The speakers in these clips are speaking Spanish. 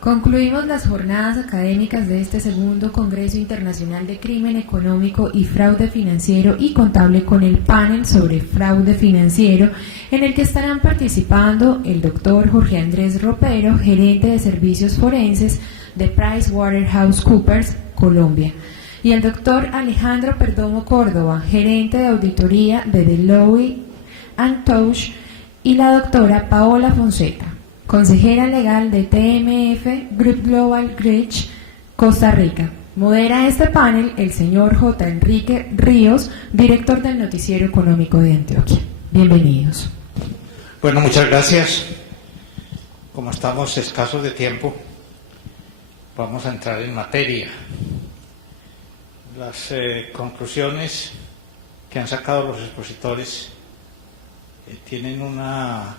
Concluimos las jornadas académicas de este segundo Congreso Internacional de Crimen Económico y Fraude Financiero y Contable con el panel sobre fraude financiero, en el que estarán participando el doctor Jorge Andrés Ropero, gerente de servicios forenses de PricewaterhouseCoopers, Colombia, y el doctor Alejandro Perdomo Córdoba, gerente de auditoría de Deloitte & Touche, y la doctora Paola Fonseca, consejera legal de TMF Group Global Reach, Costa Rica. Modera este panel el señor J. Enrique Ríos, director del Noticiero Económico de Antioquia. Bienvenidos. Bueno, muchas gracias. Como estamos escasos de tiempo, vamos a entrar en materia. Las conclusiones que han sacado los expositores tienen una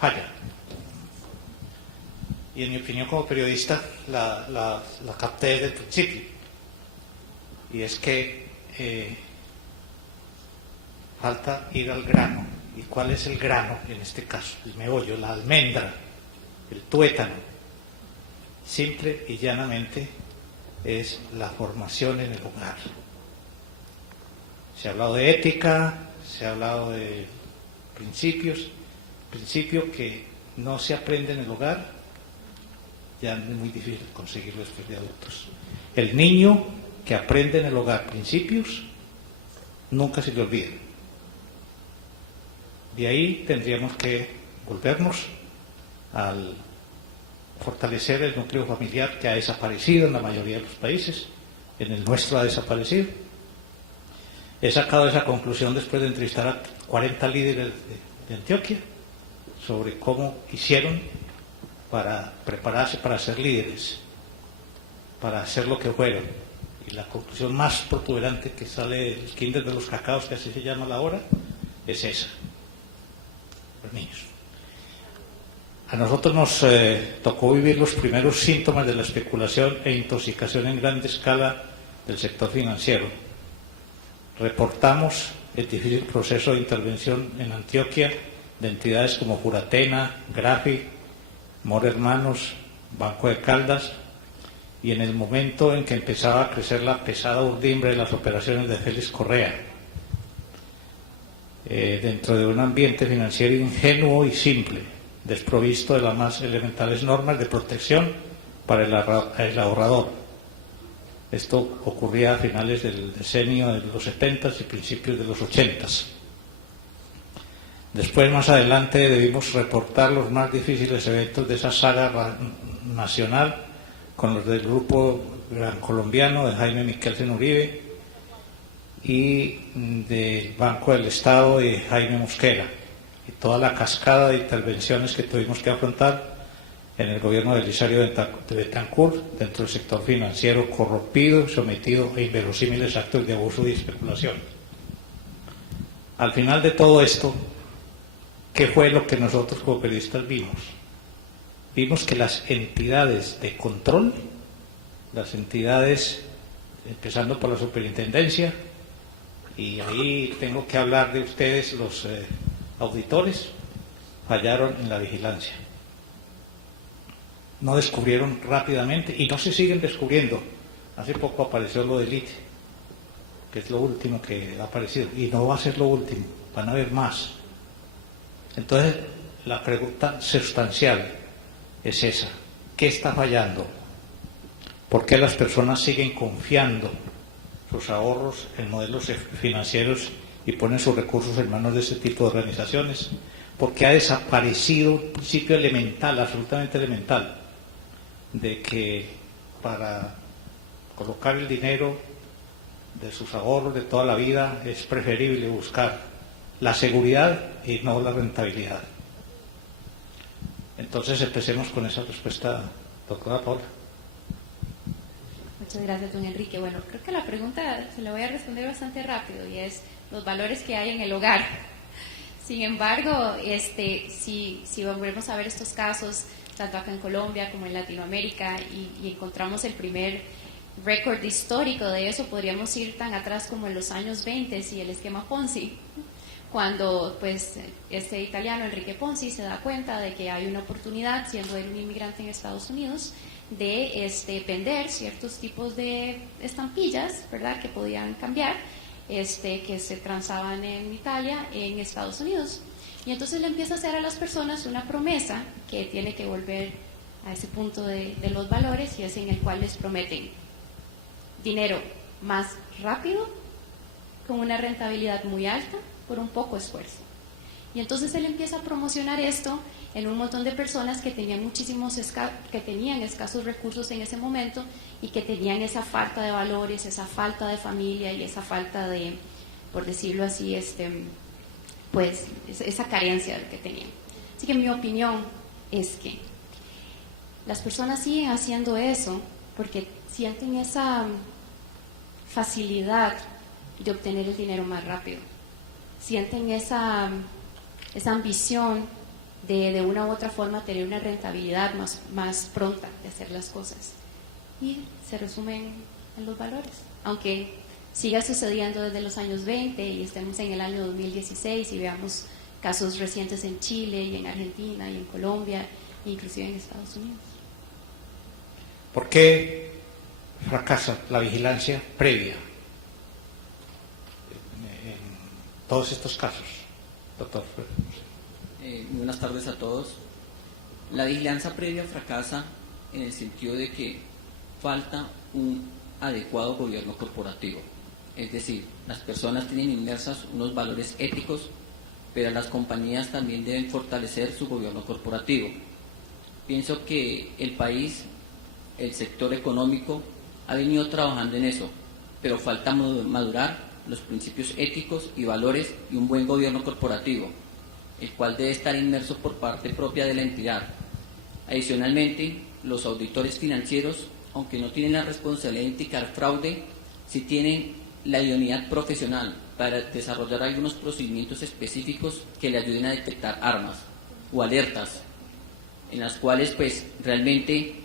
falla, y en mi opinión como periodista la capté desde el principio, y es que falta ir al grano. ¿Y cuál es el grano en este caso? El meollo, la almendra, el tuétano. Simple y llanamente es la formación en el hogar. Se ha hablado de ética, se ha hablado de principio que no se aprende en el hogar, ya es muy difícil conseguirlo después de adultos. El niño que aprende en el hogar principios, nunca se le olvida. De ahí tendríamos que volvernos al fortalecer el núcleo familiar, que ha desaparecido en la mayoría de los países. En el nuestro ha desaparecido. He sacado esa conclusión después de entrevistar a 40 líderes de Antioquia sobre cómo hicieron para prepararse para ser líderes, para hacer lo que fueron. Y la conclusión más protuberante que sale del kinder de los cacaos, que así se llama la hora, es esa: los niños. A nosotros nos tocó vivir los primeros síntomas de la especulación e intoxicación en gran escala del sector financiero. Reportamos el difícil proceso de intervención en Antioquia de entidades como Juratena, Grafi, Mor Hermanos, Banco de Caldas, y en el momento en que empezaba a crecer la pesada urdimbre de las operaciones de Félix Correa, dentro de un ambiente financiero ingenuo y simple, desprovisto de las más elementales normas de protección para el ahorrador. Esto ocurría a finales del decenio de los 70s y principios de los 80s. Después, más adelante, debimos reportar los más difíciles eventos de esa saga nacional con los del grupo Gran Colombiano de Jaime Miquelsen Uribe y del Banco del Estado de Jaime Mosquera, y toda la cascada de intervenciones que tuvimos que afrontar en el gobierno de Elisario de Betancourt, dentro del sector financiero corrompido, sometido a inverosímiles actos de abuso y especulación. Al final de todo esto, ¿qué fue lo que nosotros como periodistas vimos? Vimos que las entidades de control, las entidades, empezando por la superintendencia, y ahí tengo que hablar de ustedes, los auditores, fallaron en la vigilancia. No descubrieron rápidamente y no se siguen descubriendo. Hace poco apareció lo del ITE, que es lo último que ha aparecido, y no va a ser lo último, van a haber más. Entonces, la pregunta sustancial es esa: ¿qué está fallando? ¿Por qué las personas siguen confiando sus ahorros en modelos financieros y ponen sus recursos en manos de ese tipo de organizaciones? ¿Por qué ha desaparecido un principio elemental, absolutamente elemental, de que para colocar el dinero de sus ahorros de toda la vida es preferible buscar la seguridad y no la rentabilidad? Entonces empecemos con esa respuesta, doctora Paula. Muchas gracias, don Enrique. Bueno, creo que la pregunta se la voy a responder bastante rápido, y es los valores que hay en el hogar. Sin embargo, si volvemos a ver estos casos, tanto acá en Colombia como en Latinoamérica, y encontramos el primer récord histórico de eso, podríamos ir tan atrás como en los años 20 y el esquema Ponzi, cuando pues este italiano Enrique Ponzi se da cuenta de que hay una oportunidad, siendo él un inmigrante en Estados Unidos, de vender ciertos tipos de estampillas, ¿verdad?, que podían cambiar, que se transaban en Italia, en Estados Unidos. Y entonces le empieza a hacer a las personas una promesa que tiene que volver a ese punto de los valores, y es en el cual les prometen dinero más rápido, con una rentabilidad muy alta, por un poco esfuerzo. Y entonces él empieza a promocionar esto en un montón de personas que tenían escasos recursos en ese momento, y que tenían esa falta de valores, esa falta de familia y esa falta de, por decirlo así, pues esa carencia que tenían. Así que mi opinión es que las personas siguen haciendo eso porque sienten esa facilidad de obtener el dinero más rápido, sienten esa ambición de una u otra forma tener una rentabilidad más pronta de hacer las cosas, y se resumen en los valores, aunque siga sucediendo desde los años 20 y estemos en el año 2016 y veamos casos recientes en Chile y en Argentina y en Colombia, inclusive en Estados Unidos. ¿Por qué fracasa la vigilancia previa en todos estos casos, doctor? Muy buenas tardes a todos. La vigilancia previa fracasa en el sentido de que falta un adecuado gobierno corporativo. Es decir, las personas tienen inmersas unos valores éticos, pero las compañías también deben fortalecer su gobierno corporativo. Pienso que el país, el sector económico, ha venido trabajando en eso, pero falta madurar los principios éticos y valores y un buen gobierno corporativo, el cual debe estar inmerso por parte propia de la entidad. Adicionalmente, los auditores financieros, aunque no tienen la responsabilidad de indicar fraude, sí tienen la idoneidad profesional para desarrollar algunos procedimientos específicos que le ayuden a detectar armas o alertas, en las cuales pues realmente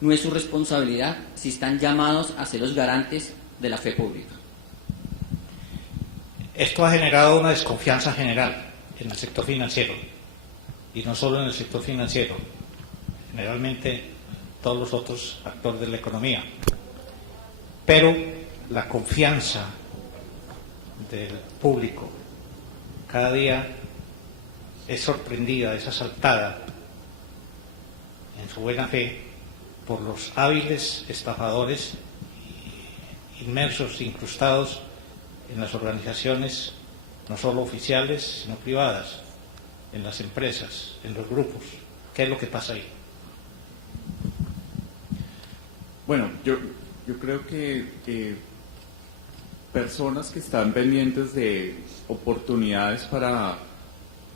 no es su responsabilidad si están llamados a ser los garantes de la fe pública. Esto ha generado una desconfianza general en el sector financiero, y no solo en el sector financiero, generalmente todos los otros actores de la economía. Pero la confianza del público cada día es sorprendida, es asaltada en su buena fe por los hábiles estafadores inmersos, incrustados en las organizaciones no solo oficiales, sino privadas, en las empresas, en los grupos. ¿Qué es lo que pasa ahí? Bueno, yo creo que personas que están pendientes de oportunidades para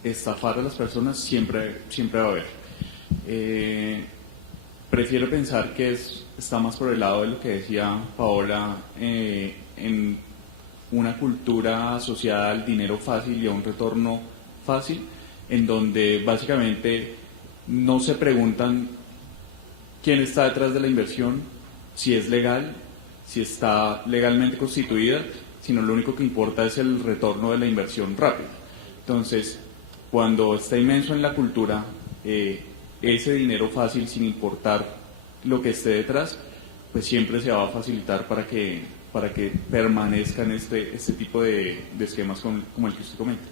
estafar a las personas siempre va a haber. Prefiero pensar que está más por el lado de lo que decía Paola, en una cultura asociada al dinero fácil y a un retorno fácil, en donde básicamente no se preguntan quién está detrás de la inversión, si es legal, si está legalmente constituida, sino lo único que importa es el retorno de la inversión rápida. Entonces, cuando está inmenso en la cultura, ese dinero fácil, sin importar lo que esté detrás, pues siempre se va a facilitar para que permanezcan este tipo de esquemas como el que usted comenta.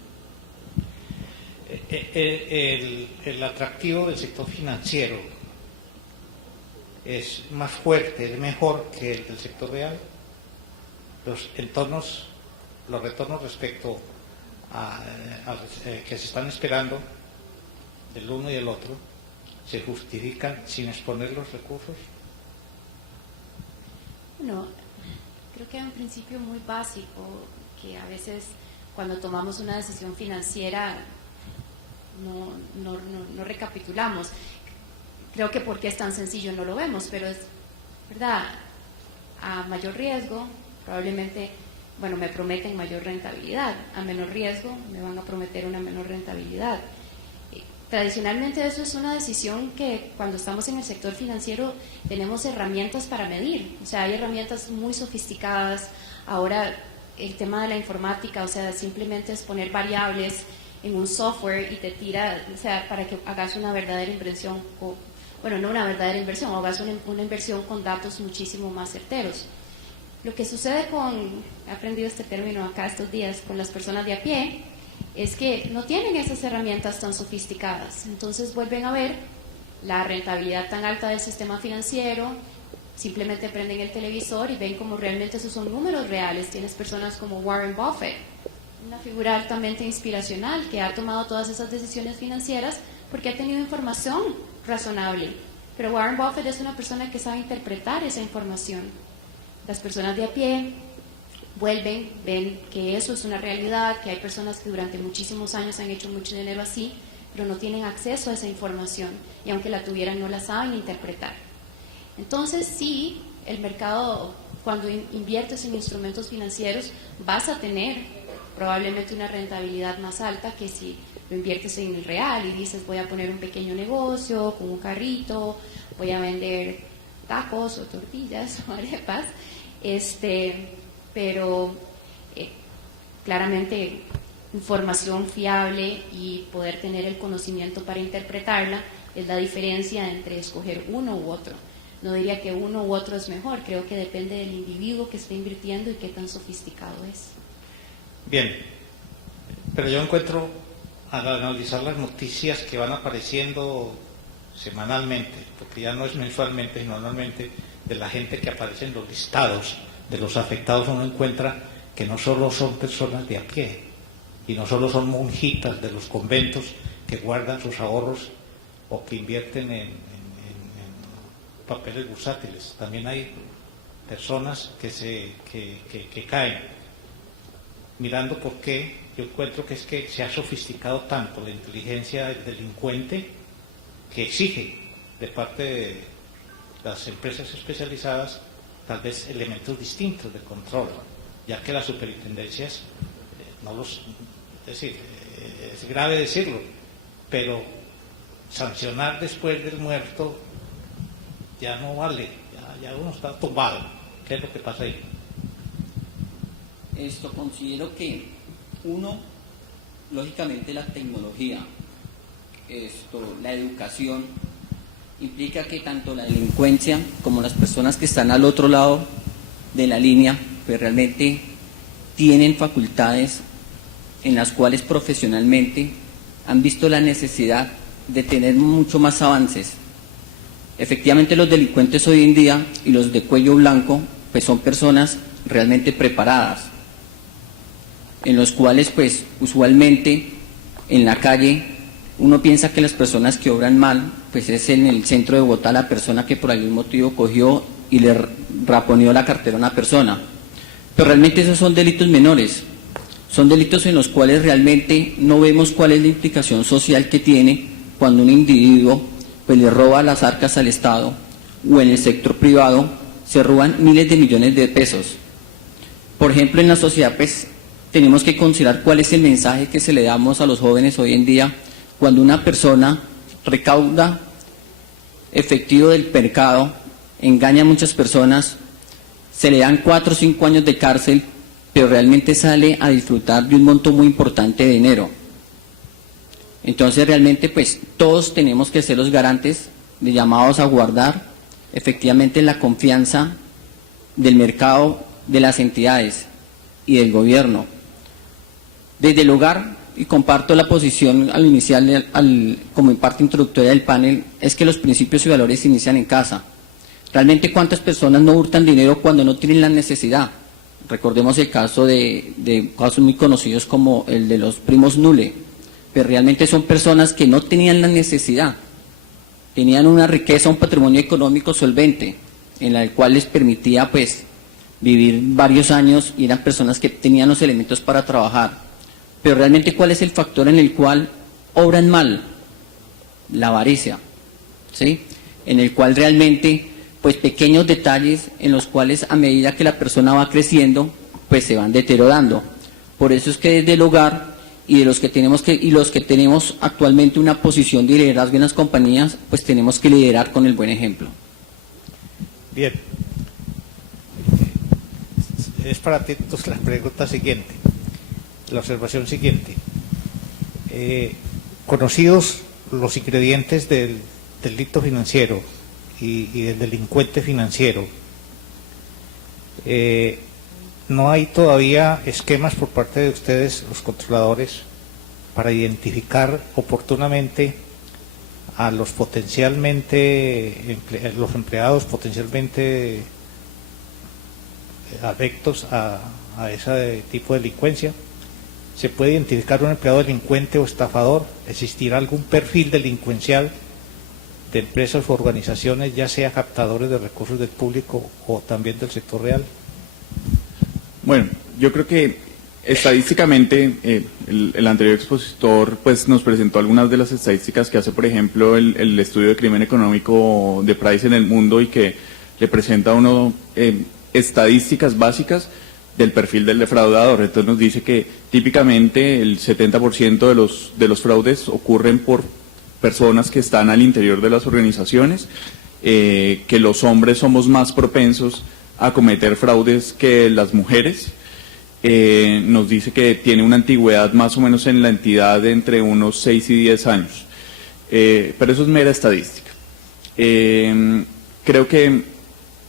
El atractivo del sector financiero es más fuerte, es mejor que el del sector real. Los retornos respecto a que se están esperando del uno y del otro, se justifican sin exponer los recursos. Bueno, creo que hay un principio muy básico que a veces cuando tomamos una decisión financiera no recapitulamos. Creo que porque es tan sencillo no lo vemos, pero es verdad, a mayor riesgo probablemente, bueno, me prometen mayor rentabilidad, a menor riesgo me van a prometer una menor rentabilidad. Tradicionalmente eso es una decisión que cuando estamos en el sector financiero tenemos herramientas para medir, o sea, hay herramientas muy sofisticadas. Ahora el tema de la informática, o sea, simplemente es poner variables en un software y te tira, o sea, para que hagas una verdadera inversión, bueno, no una verdadera inversión, o hagas una inversión con datos muchísimo más certeros. Lo que sucede he aprendido este término acá estos días, con las personas de a pie, es que no tienen esas herramientas tan sofisticadas. Entonces vuelven a ver la rentabilidad tan alta del sistema financiero, simplemente prenden el televisor y ven como realmente esos son números reales. Tienes personas como Warren Buffett, una figura altamente inspiracional que ha tomado todas esas decisiones financieras porque ha tenido información razonable. Pero Warren Buffett es una persona que sabe interpretar esa información. Las personas de a pie vuelven, ven que eso es una realidad, que hay personas que durante muchísimos años han hecho mucho dinero así, pero no tienen acceso a esa información y aunque la tuvieran no la saben interpretar. Entonces sí, el mercado, cuando inviertes en instrumentos financieros, vas a tener probablemente una rentabilidad más alta que si lo inviertes en el real y dices voy a poner un pequeño negocio con un carrito, voy a vender tacos o tortillas o arepas, pero claramente información fiable y poder tener el conocimiento para interpretarla es la diferencia entre escoger uno u otro. No diría que uno u otro es mejor, creo que depende del individuo que esté invirtiendo y qué tan sofisticado es. Bien, pero yo encuentro, al analizar las noticias que van apareciendo semanalmente, porque ya no es mensualmente, sino anualmente, de la gente que aparece en los listados de los afectados, uno encuentra que no solo son personas de a pie, y no solo son monjitas de los conventos que guardan sus ahorros o que invierten en papeles bursátiles, también hay personas que caen. Mirando por qué, yo encuentro que es que se ha sofisticado tanto la inteligencia del delincuente que exige de parte de las empresas especializadas tal vez elementos distintos de control, ya que las superintendencias es decir, es grave decirlo, pero sancionar después del muerto ya no vale, ya uno está tumbado. ¿Qué es lo que pasa ahí? Considero que uno, lógicamente la tecnología, la educación, implica que tanto la delincuencia como las personas que están al otro lado de la línea, pues realmente tienen facultades en las cuales profesionalmente han visto la necesidad de tener mucho más avances. Efectivamente los delincuentes hoy en día y los de cuello blanco pues son personas realmente preparadas, en los cuales pues usualmente en la calle uno piensa que las personas que obran mal pues es en el centro de Bogotá la persona que por algún motivo cogió y le raponeó la cartera a una persona, pero realmente esos son delitos menores, son delitos en los cuales realmente no vemos cuál es la implicación social que tiene cuando un individuo pues le roba las arcas al Estado o en el sector privado se roban miles de millones de pesos. Por ejemplo, en la sociedad pues tenemos que considerar cuál es el mensaje que se le damos a los jóvenes hoy en día cuando una persona recauda efectivo del mercado, engaña a muchas personas, se le dan 4 o 5 años de cárcel, pero realmente sale a disfrutar de un monto muy importante de dinero. Entonces realmente pues todos tenemos que ser los garantes de llamados a guardar efectivamente la confianza del mercado, de las entidades y del gobierno. Desde el hogar, y comparto la posición al inicial, como en parte introductoria del panel, es que los principios y valores se inician en casa. Realmente cuántas personas no hurtan dinero cuando no tienen la necesidad. Recordemos el caso de casos muy conocidos como el de los primos Nule, pero realmente son personas que no tenían la necesidad, tenían una riqueza, un patrimonio económico solvente, en la cual les permitía pues vivir varios años y eran personas que tenían los elementos para trabajar. Pero realmente ¿cuál es el factor en el cual obran mal? La avaricia, ¿sí? En el cual realmente pues pequeños detalles en los cuales a medida que la persona va creciendo pues se van deteriorando. Por eso es que desde el hogar y de los que tenemos actualmente una posición de liderazgo en las compañías, pues tenemos que liderar con el buen ejemplo. Bien. es para ti entonces la pregunta siguiente, la observación siguiente. Conocidos los ingredientes del delito financiero y del delincuente financiero, no hay todavía esquemas por parte de ustedes, los controladores, para identificar oportunamente a los los empleados potencialmente afectos a ese tipo de delincuencia. ¿Se puede identificar un empleado delincuente o estafador? ¿Existirá algún perfil delincuencial de empresas o organizaciones, ya sea captadores de recursos del público o también del sector real? Bueno, yo creo que estadísticamente el anterior expositor pues nos presentó algunas de las estadísticas que hace, por ejemplo, el estudio de crimen económico de Price en el mundo, y que le presenta a uno estadísticas básicas del perfil del defraudador. Entonces nos dice que típicamente el 70% de los fraudes ocurren por personas que están al interior de las organizaciones, que los hombres somos más propensos a cometer fraudes que las mujeres. Nos dice que tiene una antigüedad más o menos en la entidad de entre unos 6 y 10 años, pero eso es mera estadística. Creo que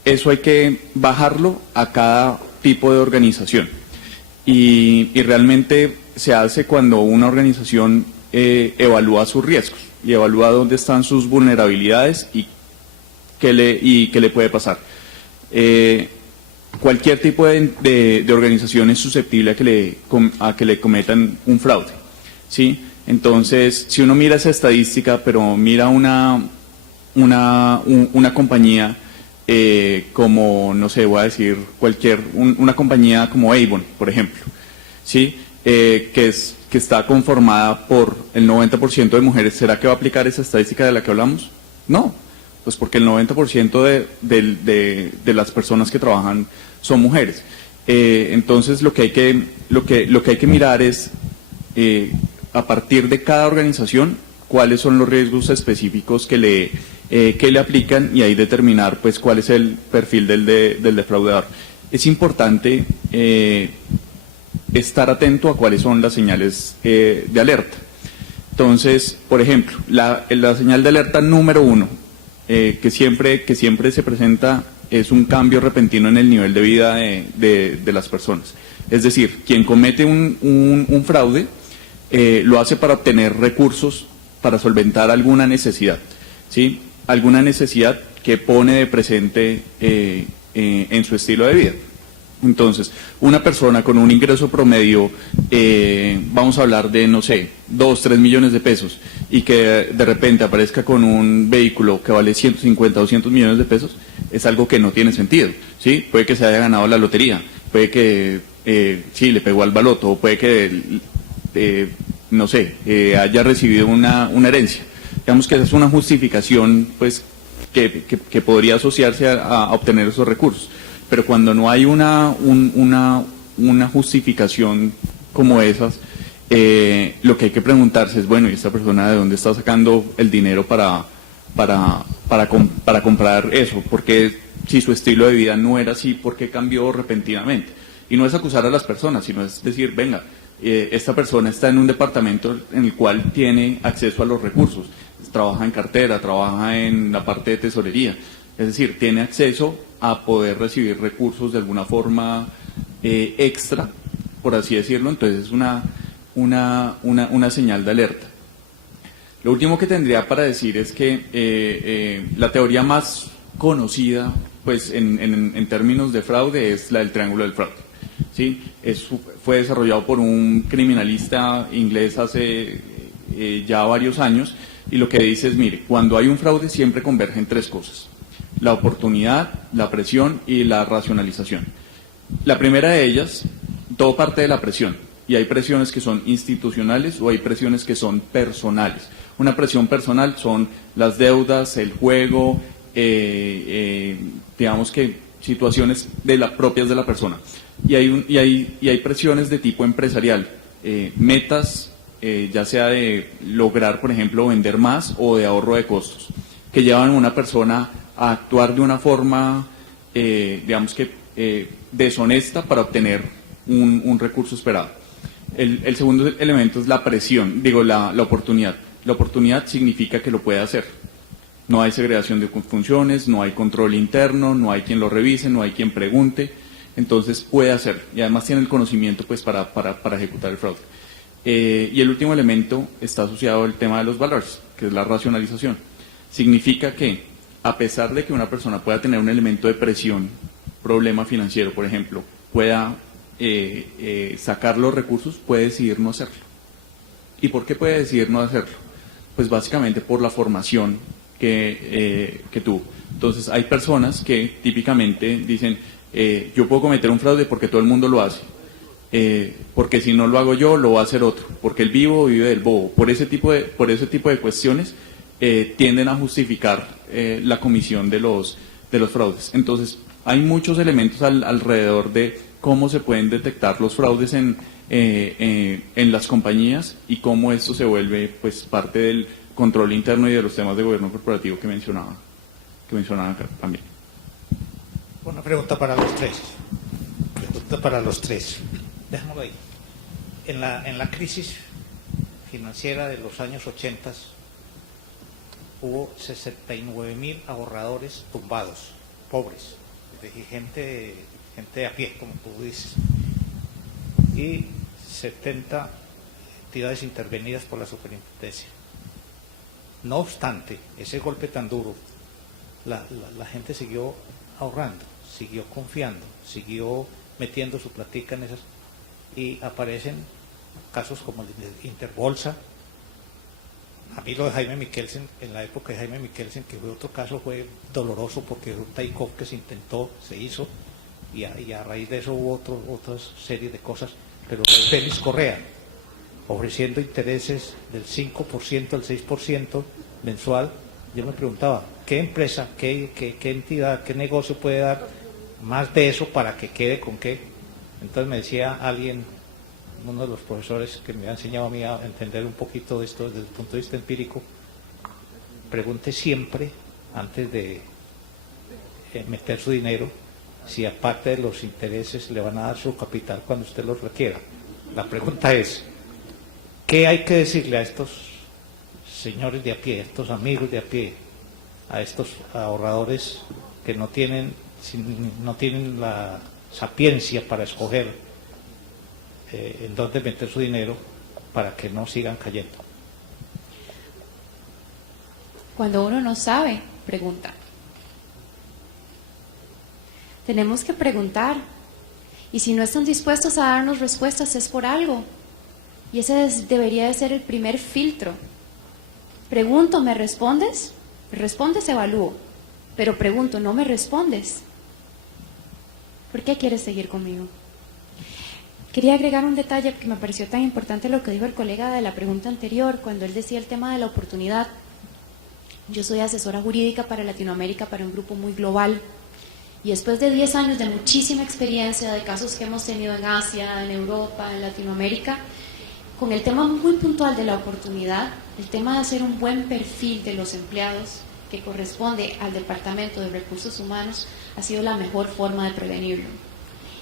eso hay que bajarlo a cada tipo de organización, y realmente se hace cuando una organización evalúa sus riesgos y evalúa dónde están sus vulnerabilidades y qué le puede pasar. Cualquier tipo de organización es susceptible a que le cometan un fraude, ¿sí? Entonces, si uno mira esa estadística, pero mira una compañía como, no sé, voy a decir una compañía como Avon, por ejemplo, ¿sí? Que está conformada por el 90% de mujeres, ¿será que va a aplicar esa estadística de la que hablamos? No, pues porque el 90% de las personas que trabajan son mujeres. Entonces lo que hay que mirar es, a partir de cada organización, cuáles son los riesgos específicos que le aplican, y ahí determinar pues cuál es el perfil del defraudador. Es importante estar atento a cuáles son las señales de alerta. Entonces, por ejemplo, la señal de alerta número 1, que siempre se presenta, es un cambio repentino en el nivel de vida de las personas. Es decir, quien comete un fraude lo hace para obtener recursos para solventar alguna necesidad, ¿sí? Alguna necesidad que pone de presente en su estilo de vida. Entonces, una persona con un ingreso promedio, vamos a hablar de, no sé, 2, 3 millones de pesos, y que de repente aparezca con un vehículo que vale 150, 200 millones de pesos, es algo que no tiene sentido, ¿sí? Puede que se haya ganado la lotería, puede que sí, le pegó al baloto, o puede que, no sé, haya recibido una herencia. Digamos que esa es una justificación, pues, que podría asociarse a obtener esos recursos. Pero cuando no hay una justificación como esas, lo que hay que preguntarse es, bueno, ¿y esta persona de dónde está sacando el dinero para comprar eso? Porque si su estilo de vida no era así, ¿por qué cambió repentinamente? Y no es acusar a las personas, sino es decir, venga, esta persona está en un departamento en el cual tiene acceso a los recursos, trabaja en cartera, trabaja en la parte de tesorería, es decir, tiene acceso a poder recibir recursos de alguna forma extra, por así decirlo. Entonces es una señal de alerta. Lo último que tendría para decir es que la teoría más conocida, pues en términos de fraude, es la del triángulo del fraude, ¿sí? Fue desarrollado por un criminalista inglés hace ya varios años, y lo que dice es, mire, cuando hay un fraude siempre convergen 3 cosas: la oportunidad, la presión y la racionalización. La primera de ellas, todo parte de la presión, y hay presiones que son institucionales o hay presiones que son personales. Una presión personal son las deudas, el juego, digamos que situaciones propias de la persona. Y hay presiones de tipo empresarial, metas, ya sea de lograr, por ejemplo, vender más o de ahorro de costos, que llevan a una persona a actuar de una forma, digamos que deshonesta para obtener un recurso esperado. El segundo elemento es la presión, la oportunidad. La oportunidad significa que lo puede hacer. No hay segregación de funciones, no hay control interno, no hay quien lo revise, no hay quien pregunte, entonces puede hacer, y además tiene el conocimiento pues para ejecutar el fraude. Y el último elemento está asociado al tema de los valores, que es la racionalización. Significa que, a pesar de que una persona pueda tener un elemento de presión, problema financiero, por ejemplo, pueda sacar los recursos, puede decidir no hacerlo. ¿Y por qué puede decidir no hacerlo? Pues básicamente por la formación que tuvo. Entonces hay personas que típicamente dicen, yo puedo cometer un fraude porque todo el mundo lo hace, porque si no lo hago yo, lo va a hacer otro, porque el vivo vive del bobo. Por ese tipo de cuestiones tienden a justificar la comisión de los fraudes. Entonces hay muchos elementos alrededor de cómo se pueden detectar los fraudes en las compañías y cómo esto se vuelve pues parte del control interno y de los temas de gobierno corporativo que mencionaba acá también. Una pregunta para los tres. Dejémoslo ahí. En la crisis financiera de los años 80 hubo 69.000 ahorradores tumbados, pobres, y gente a pie, como tú dices, y 70 entidades intervenidas por la superintendencia. No obstante ese golpe tan duro, la gente siguió ahorrando, siguió confiando, siguió metiendo su platica en esas, y aparecen casos como el de Interbolsa. A mí lo de Jaime Mikkelsen, en la época de Jaime Mikkelsen, que fue otro caso, fue doloroso porque un take-off que se intentó, se hizo, y a raíz de eso hubo otra serie de cosas. Pero Félix Correa, ofreciendo intereses del 5% al 6% mensual, yo me preguntaba, ¿qué empresa, qué entidad, qué negocio puede dar más de eso para que quede con qué? Entonces me decía alguien, uno de los profesores que me ha enseñado a mí a entender un poquito de esto desde el punto de vista empírico, pregunte siempre, antes de meter su dinero, si aparte de los intereses le van a dar su capital cuando usted los requiera. La pregunta es, ¿qué hay que decirle a estos señores de a pie, a estos amigos de a pie, a estos ahorradores que no tienen la sapiencia para escoger en dónde meter su dinero para que no sigan cayendo? Cuando uno no sabe, pregunta. Tenemos que preguntar, y si no están dispuestos a darnos respuestas es por algo, y ese debería de ser el primer filtro. Pregunto, ¿me respondes? ¿Me respondes? Evalúo, pero pregunto, ¿no me respondes? ¿Por qué quieres seguir conmigo? Quería agregar un detalle que me pareció tan importante lo que dijo el colega de la pregunta anterior, cuando él decía el tema de la oportunidad. Yo soy asesora jurídica para Latinoamérica, para un grupo muy global. Y después de 10 años de muchísima experiencia, de casos que hemos tenido en Asia, en Europa, en Latinoamérica, con el tema muy puntual de la oportunidad, el tema de hacer un buen perfil de los empleados que corresponde al Departamento de Recursos Humanos ha sido la mejor forma de prevenirlo.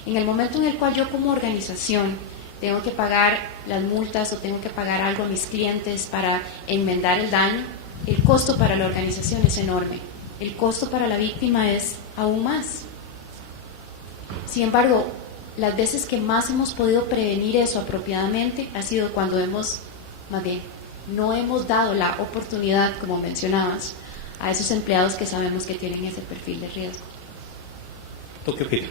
En el momento en el cual yo como organización tengo que pagar las multas o tengo que pagar algo a mis clientes para enmendar el daño, el costo para la organización es enorme. El costo para la víctima es aún más. Sin embargo, las veces que más hemos podido prevenir eso apropiadamente ha sido cuando no hemos dado la oportunidad, como mencionabas, a esos empleados que sabemos que tienen ese perfil de riesgo. ¿Tú qué opinas?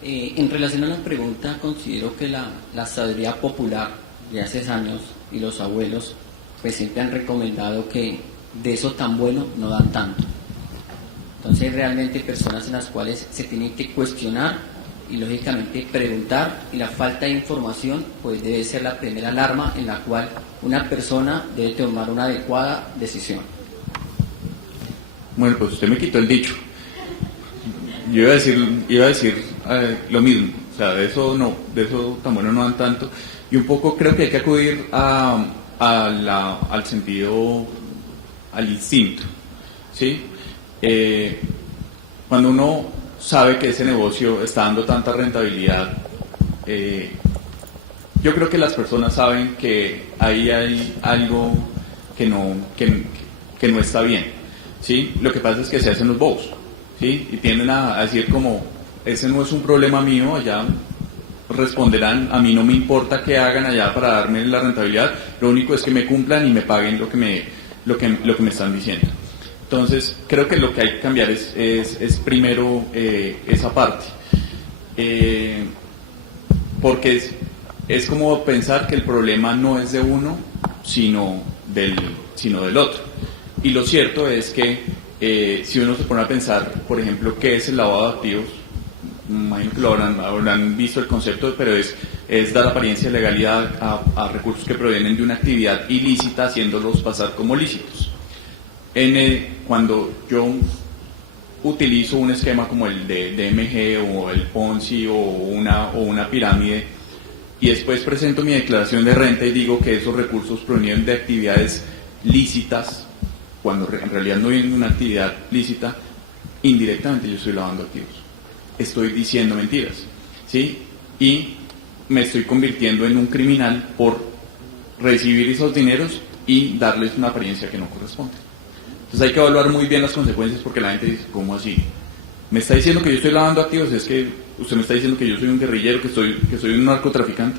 En relación a la pregunta, considero que la sabiduría popular de hace años y los abuelos pues siempre han recomendado que de eso tan bueno no dan tanto. Entonces hay realmente personas en las cuales se tienen que cuestionar y lógicamente preguntar, y la falta de información pues debe ser la primera alarma en la cual una persona debe tomar una adecuada decisión. Bueno, pues usted me quitó el dicho. Yo iba a decir lo mismo, o sea, de eso tan bueno no dan tanto, y un poco creo que hay que acudir al sentido, al instinto, ¿sí? Cuando uno sabe que ese negocio está dando tanta rentabilidad, yo creo que las personas saben que ahí hay algo que no está bien, ¿sí? Lo que pasa es que se hacen los bobos, ¿sí? Y tienden a decir como, ese no es un problema mío, allá responderán, a mí no me importa que hagan allá para darme la rentabilidad, lo único es que me cumplan y me paguen lo que me están diciendo. Entonces, creo que lo que hay que cambiar es primero esa parte, porque es como pensar que el problema no es de uno, sino del otro. Y lo cierto es que si uno se pone a pensar, por ejemplo, qué es el lavado de activos, imagino que lo habrán visto el concepto, pero es dar apariencia de legalidad a recursos que provienen de una actividad ilícita, haciéndolos pasar como lícitos. Cuando yo utilizo un esquema como el de DMG o el Ponzi o una pirámide, y después presento mi declaración de renta y digo que esos recursos provienen de actividades lícitas, cuando en realidad no vienen de una actividad lícita, indirectamente yo estoy lavando activos. Estoy diciendo mentiras, ¿sí? Y me estoy convirtiendo en un criminal por recibir esos dineros y darles una apariencia que no corresponde. Entonces hay que evaluar muy bien las consecuencias, porque la gente dice, ¿cómo así? ¿Me está diciendo que yo estoy lavando activos? ¿Es que usted me está diciendo que yo soy un guerrillero, que soy un narcotraficante?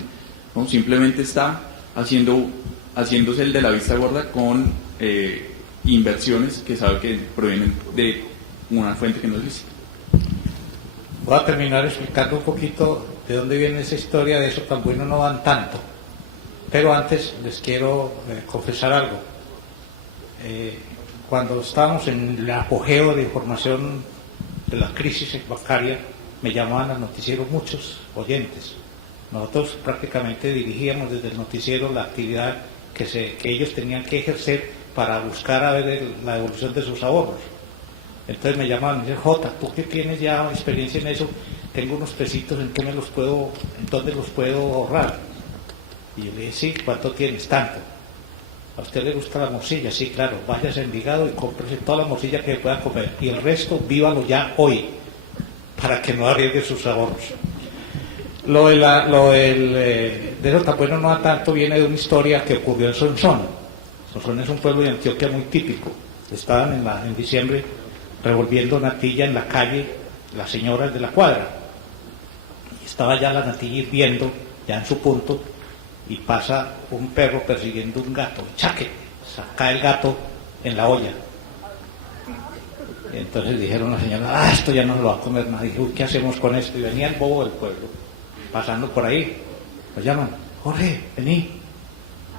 No, simplemente está haciéndose el de la vista gorda con inversiones que sabe que provienen de una fuente que no es lícita. Voy a terminar explicando un poquito de dónde viene esa historia de eso tan bueno no van tanto. Pero antes les quiero confesar algo. Cuando estábamos en el apogeo de información de la crisis bancaria, me llamaban al noticiero muchos oyentes. Nosotros prácticamente dirigíamos desde el noticiero la actividad que ellos tenían que ejercer para buscar a ver la evolución de sus ahorros. Entonces me llamaban y me decían, Jota, tú que tienes ya experiencia en eso, tengo unos pesitos, ¿en dónde los puedo ahorrar? Y yo le dije, sí, ¿cuánto tienes? Tanto. ¿A usted le gusta la morcilla? Sí, claro, váyase a Envigado y cómprese toda la morcilla que pueda comer, y el resto vívalo ya hoy, para que no arriesgue sus ahorros. De eso tan bueno no tanto viene de una historia que ocurrió en Sonsón. Sonsón es un pueblo de Antioquia muy típico. Estaban en diciembre revolviendo natilla en la calle las señoras de la cuadra, y estaba ya la natilla hirviendo ya en su punto, y pasa un perro persiguiendo un gato, chaque, saca el gato en la olla. Y entonces dijeron a la señora, esto ya no lo va a comer nadie. Uy, ¿qué hacemos con esto? Y venía el bobo del pueblo pasando por ahí, lo llaman, Jorge, vení,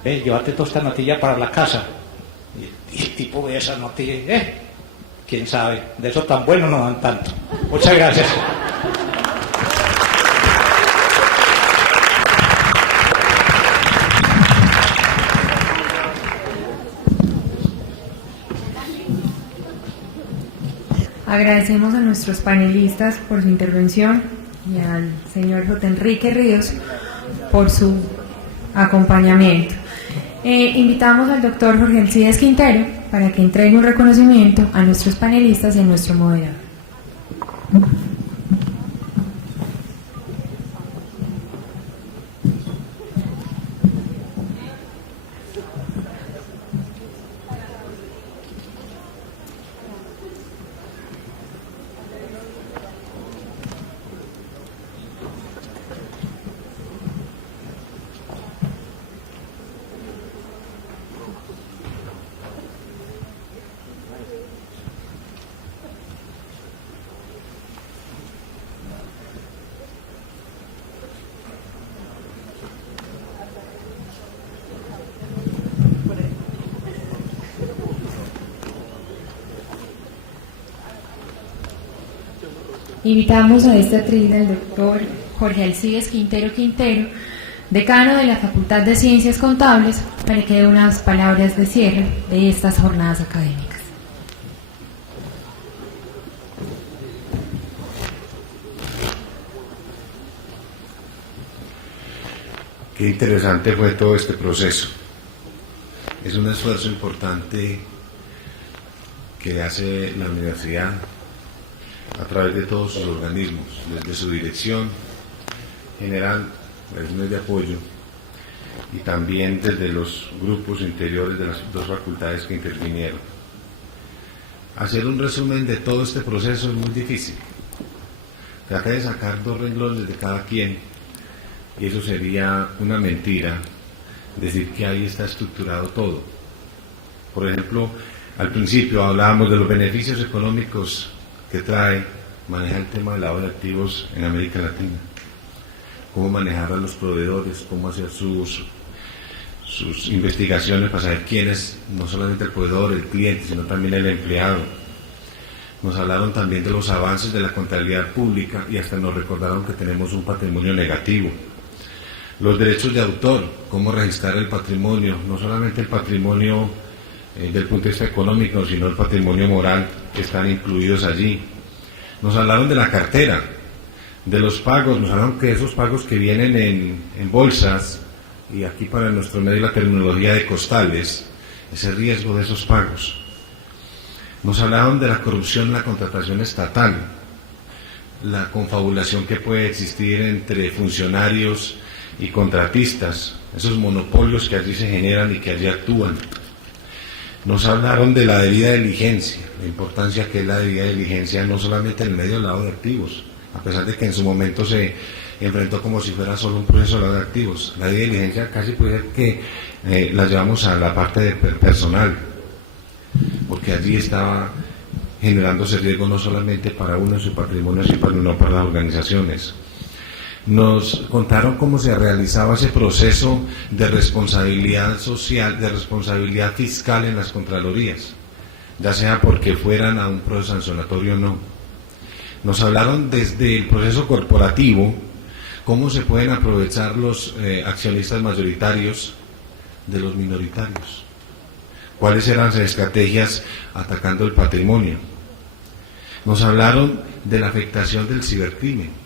llévate toda esta natilla para la casa. Y el tipo ve esa natilla y quién sabe, de eso tan bueno no dan tanto. Muchas gracias. Agradecemos a nuestros panelistas por su intervención y al señor J. Enrique Ríos por su acompañamiento. Invitamos al doctor Jorge Alcides Quintero para que entregue un reconocimiento a nuestros panelistas y a nuestro moderador. Invitamos a este atril al doctor Jorge Alcides Quintero, decano de la Facultad de Ciencias Contables, para que dé unas palabras de cierre de estas jornadas académicas. Qué interesante fue todo este proceso. Es un esfuerzo importante que hace la universidad a través de todos sus organismos, desde su dirección general, reuniones de apoyo, y también desde los grupos interiores de las dos facultades que intervinieron. Hacer un resumen de todo este proceso es muy difícil. Traté de sacar 2 renglones de cada quien, y eso sería una mentira, decir que ahí está estructurado todo. Por ejemplo, al principio hablábamos de los beneficios económicos que trae manejar el tema del lavado de activos en América Latina, cómo manejar a los proveedores, cómo hacer sus investigaciones para saber quién es no solamente el proveedor, el cliente, sino también el empleado. Nos hablaron también de los avances de la contabilidad pública y hasta nos recordaron que tenemos un patrimonio negativo. Los derechos de autor, cómo registrar el patrimonio, no solamente el patrimonio desde el punto de vista económico, sino el patrimonio moral que están incluidos allí. Nos hablaron de la cartera, de los pagos, nos hablaron que esos pagos que vienen en bolsas, y aquí para nuestro medio la terminología de costales, ese riesgo de esos pagos. Nos hablaron de la corrupción en la contratación estatal, la confabulación que puede existir entre funcionarios y contratistas, esos monopolios que allí se generan y que allí actúan. Nos hablaron de la debida diligencia, la importancia que es la debida diligencia no solamente en el medio del lavado de activos, a pesar de que en su momento se enfrentó como si fuera solo un proceso de lavado de activos. La debida diligencia casi puede ser que la llevamos a la parte de personal, porque allí estaba generándose riesgo no solamente para uno en su patrimonio, sino para las organizaciones. Nos contaron cómo se realizaba ese proceso de responsabilidad social, de responsabilidad fiscal en las contralorías, ya sea porque fueran a un proceso sancionatorio o no. Nos hablaron desde el proceso corporativo, cómo se pueden aprovechar los accionistas mayoritarios de los minoritarios, cuáles eran las estrategias atacando el patrimonio. Nos hablaron de la afectación del cibercrimen,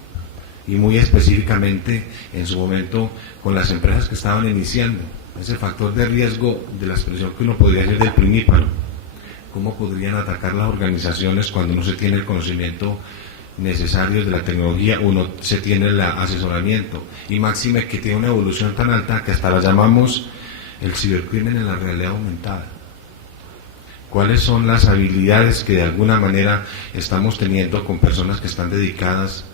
y muy específicamente en su momento con las empresas que estaban iniciando, ese factor de riesgo de la expresión que uno podría hacer del primíparo, cómo podrían atacar las organizaciones cuando no se tiene el conocimiento necesario de la tecnología, uno se tiene el asesoramiento, y máxime que tiene una evolución tan alta que hasta la llamamos el cibercrimen en la realidad aumentada. ¿Cuáles son las habilidades que de alguna manera estamos teniendo con personas que están dedicadas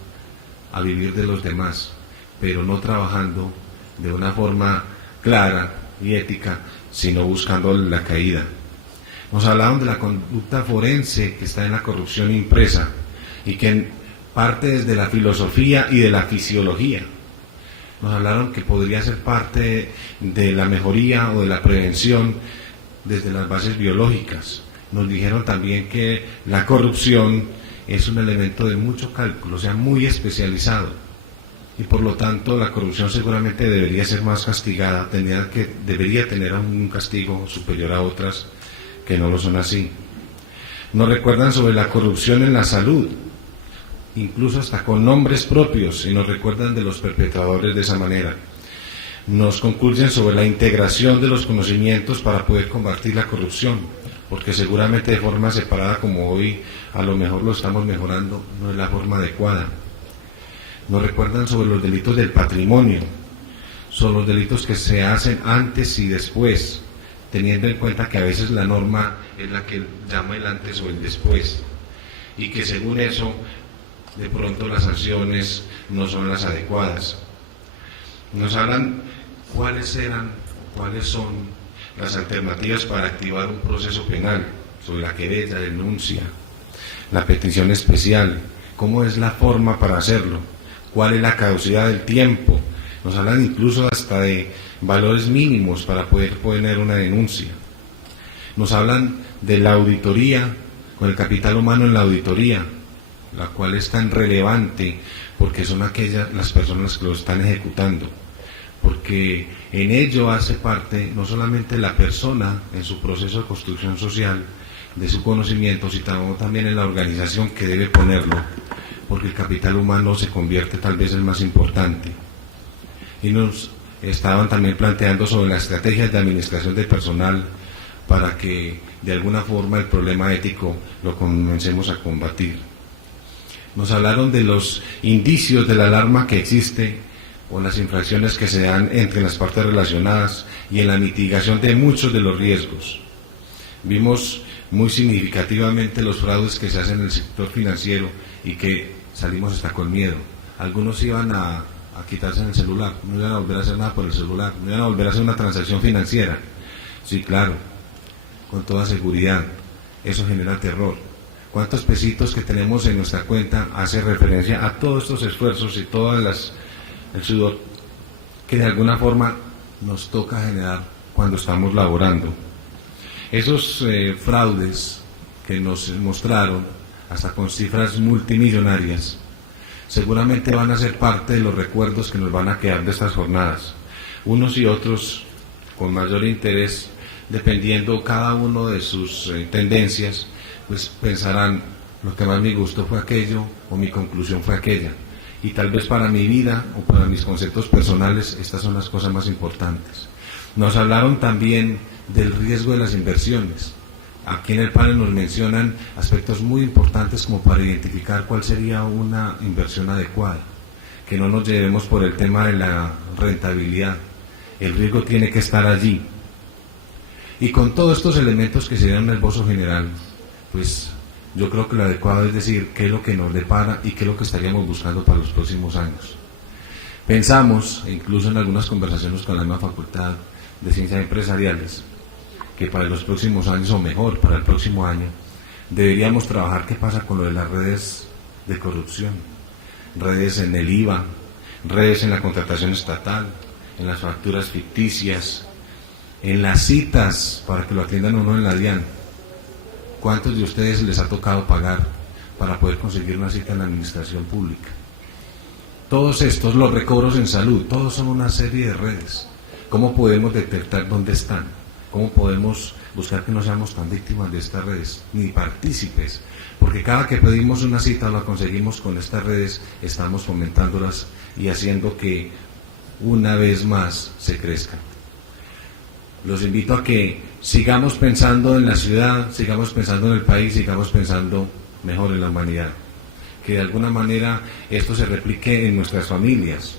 a vivir de los demás, pero no trabajando de una forma clara y ética, sino buscando la caída? Nos hablaron de la conducta forense que está en la corrupción impresa y que parte desde la filosofía y de la fisiología. Nos hablaron que podría ser parte de la mejoría o de la prevención desde las bases biológicas. Nos dijeron también que la corrupción es un elemento de mucho cálculo, o sea, muy especializado, y por lo tanto la corrupción seguramente debería ser más castigada, debería tener un castigo superior a otras que no lo son así. Nos recuerdan sobre la corrupción en la salud, incluso hasta con nombres propios, y nos recuerdan de los perpetradores de esa manera. Nos concluyen sobre la integración de los conocimientos para poder combatir la corrupción, porque seguramente de forma separada, como hoy a lo mejor lo estamos mejorando, no es la forma adecuada. Nos recuerdan sobre los delitos del patrimonio, son los delitos que se hacen antes y después, teniendo en cuenta que a veces la norma es la que llama el antes o el después, y que según eso, de pronto las sanciones no son las adecuadas. Nos hablan cuáles son las alternativas para activar un proceso penal, sobre la querella, denuncia, la petición especial, cómo es la forma para hacerlo, cuál es la caducidad del tiempo. Nos hablan incluso hasta de valores mínimos para poder poner una denuncia. Nos hablan de la auditoría, con el capital humano en la auditoría, la cual es tan relevante porque son las personas que lo están ejecutando, porque en ello hace parte no solamente la persona en su proceso de construcción social, de su conocimiento, sino también en la organización que debe ponerlo, porque el capital humano se convierte tal vez en el más importante. Y nos estaban también planteando sobre las estrategias de administración del personal para que de alguna forma el problema ético lo comencemos a combatir. Nos hablaron de los indicios de la alarma que existe o las infracciones que se dan entre las partes relacionadas y en la mitigación de muchos de los riesgos. Vimos muy significativamente los fraudes que se hacen en el sector financiero y que salimos hasta con miedo. Algunos iban a quitarse en el celular, no iban a volver a hacer nada por el celular, no iban a volver a hacer una transacción financiera. Sí, claro, con toda seguridad, eso genera terror. ¿Cuántos pesitos que tenemos en nuestra cuenta hace referencia a todos estos esfuerzos y todas el sudor que de alguna forma nos toca generar cuando estamos laborando? Esos fraudes que nos mostraron, hasta con cifras multimillonarias, seguramente van a ser parte de los recuerdos que nos van a quedar de estas jornadas. Unos y otros con mayor interés, dependiendo cada uno de sus tendencias, pues pensarán, lo que más me gustó fue aquello, o mi conclusión fue aquella. Y tal vez para mi vida, o para mis conceptos personales, estas son las cosas más importantes. Nos hablaron también del riesgo de las inversiones. Aquí en el panel nos mencionan aspectos muy importantes como para identificar cuál sería una inversión adecuada, que no nos llevemos por el tema de la rentabilidad. El riesgo tiene que estar allí. Y con todos estos elementos que se dieron en el esbozo general, pues yo creo que lo adecuado es decir qué es lo que nos depara y qué es lo que estaríamos buscando para los próximos años. Pensamos, incluso en algunas conversaciones con la misma Facultad de Ciencias Empresariales, que para los próximos años, o mejor, para el próximo año, deberíamos trabajar qué pasa con lo de las redes de corrupción, redes en el IVA, redes en la contratación estatal, en las facturas ficticias, en las citas para que lo atiendan uno en la DIAN. ¿Cuántos de ustedes les ha tocado pagar para poder conseguir una cita en la administración pública? Todos estos, los recobros en salud, todos son una serie de redes. ¿Cómo podemos detectar dónde están? ¿Cómo podemos buscar que no seamos tan víctimas de estas redes, ni partícipes? Porque cada que pedimos una cita o la conseguimos con estas redes, estamos fomentándolas y haciendo que una vez más se crezcan. Los invito a que sigamos pensando en la ciudad, sigamos pensando en el país, sigamos pensando mejor en la humanidad. Que de alguna manera esto se replique en nuestras familias,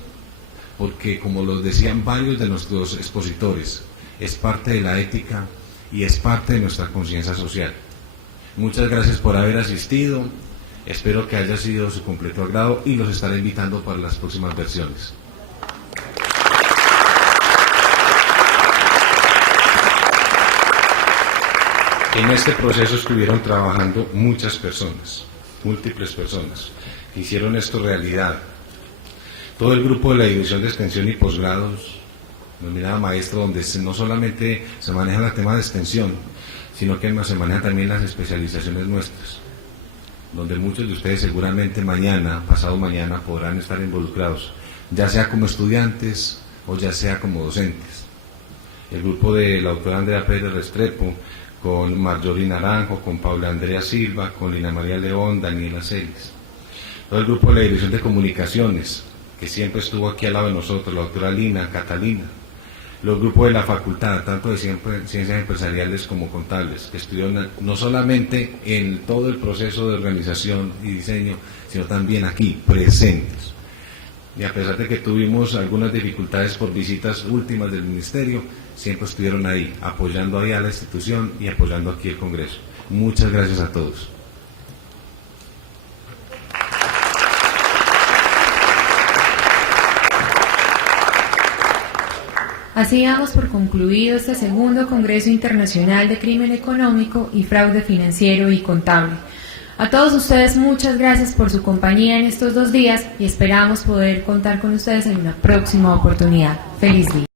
porque como lo decían varios de nuestros expositores, es parte de la ética y es parte de nuestra conciencia social. Muchas gracias por haber asistido, espero que haya sido de su completo agrado y los estaré invitando para las próximas versiones. En este proceso estuvieron trabajando muchas personas, múltiples personas, que hicieron esto realidad. Todo el grupo de la División de Extensión y Posgrados, denominada Maestro, donde no solamente se maneja el tema de extensión, sino que se manejan también las especializaciones nuestras, donde muchos de ustedes seguramente mañana, pasado mañana, podrán estar involucrados, ya sea como estudiantes o ya sea como docentes. El grupo de la doctora Andrea Pérez Restrepo, con Marjorie Naranjo, con Paula Andrea Silva, con Lina María León, Daniela Celis. Todo el grupo de la Dirección de Comunicaciones, que siempre estuvo aquí al lado de nosotros, la doctora Lina, Catalina. Los grupos de la facultad, tanto de ciencias empresariales como contables, que estuvieron no solamente en todo el proceso de organización y diseño, sino también aquí, presentes. Y a pesar de que tuvimos algunas dificultades por visitas últimas del Ministerio, siempre estuvieron ahí, apoyando ahí a la institución y apoyando aquí el Congreso. Muchas gracias a todos. Así damos por concluido este segundo Congreso Internacional de Crimen Económico y Fraude Financiero y Contable. A todos ustedes muchas gracias por su compañía en estos 2 días y esperamos poder contar con ustedes en una próxima oportunidad. ¡Feliz día!